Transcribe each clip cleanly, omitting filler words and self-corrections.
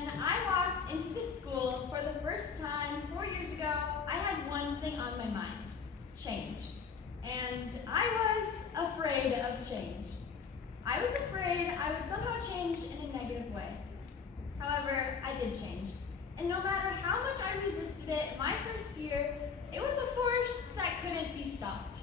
When I walked into this school for the first time 4 years ago, I had one thing on my mind: change. And I was afraid of change. I was afraid I would somehow change in a negative way. However, I did change. And no matter how much I resisted it my first year, it was a force that couldn't be stopped.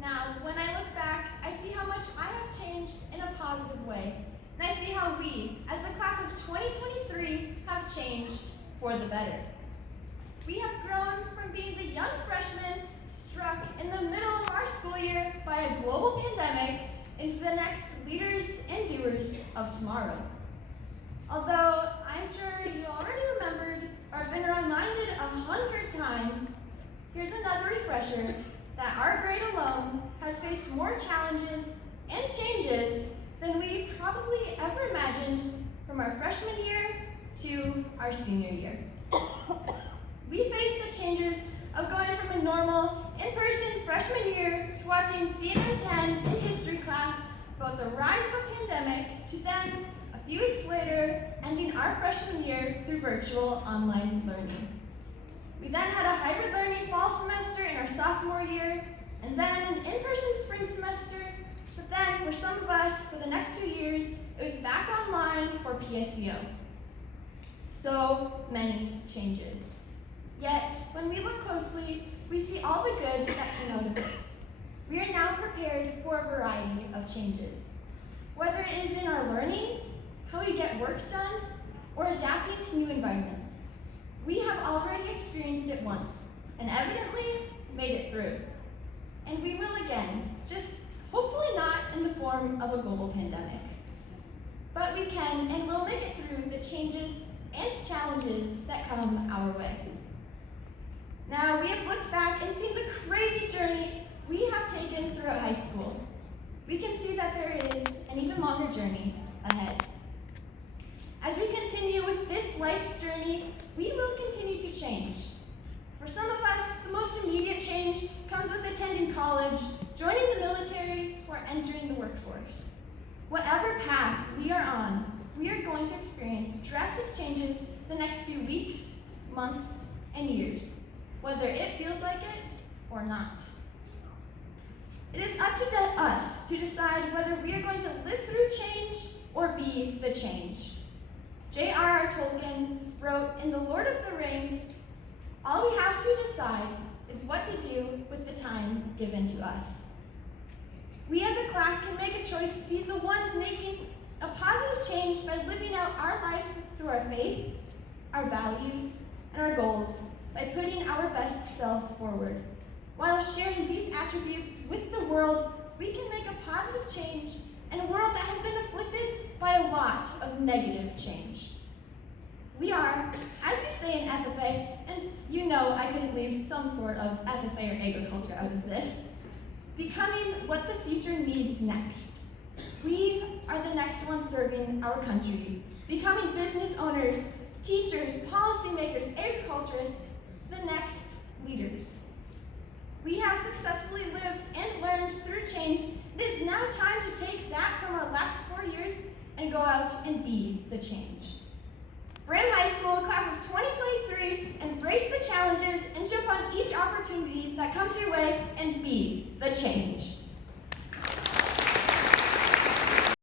Now, when I look back, I see how much I have changed in a positive way. And I see how we, as the class of 2023, have changed for the better. We have grown from being the young freshmen struck in the middle of our school year by a global pandemic into the next leaders and doers of tomorrow. Although I'm sure you already remembered or have been reminded 100 times, here's another refresher that our grade alone has faced more challenges and changes than we probably ever imagined from our freshman year to our senior year. We faced the changes of going from a normal, in-person freshman year to watching CNN 10 in history class about the rise of a pandemic to then, a few weeks later, ending our freshman year through virtual online learning. We then had a hybrid learning fall semester in our sophomore year, and then an in-person spring semester, but then for some of us, for the next 2 years, it was back online for PSEO. So many changes. Yet, when we look closely, we see all the good that came out of it. We are now prepared for a variety of changes. Whether it is in our learning, how we get work done, or adapting to new environments. We have already experienced it once, and evidently made it through. And we will again, just hopefully not in the form of a global pandemic. But we can and will make it through the changes and challenges that come our way. Now, we have looked back and seen the crazy journey we have taken throughout high school. We can see that there is an even longer journey ahead. As we continue with this life's journey, we will continue to change. For some of us, the most immediate change comes with attending college, joining the military, or entering the workforce. Whatever path we are on, we are going to experience drastic changes the next few weeks, months, and years, whether it feels like it or not. It is up to us to decide whether we are going to live through change or be the change. J.R.R. Tolkien wrote in The Lord of the Rings, "All we have to decide is what to do with the time given to us." We as a class can make a choice to be the ones making a positive change by living out our lives through our faith, our values, and our goals by putting our best selves forward. While sharing these attributes with the world, we can make a positive change in a world that has been afflicted by a lot of negative change. We are, as we say in FFA, and you know I couldn't leave some sort of FFA or agriculture out of this, becoming what the future needs next. We are the next ones serving our country, becoming business owners, teachers, policymakers, agriculturists, the next leaders. We have successfully lived and learned through change. It is now time to take that from our last 4 years and go out and be the change. Bram High School, class of 2023, embrace the challenges and jump on each opportunity that comes your way and be the change.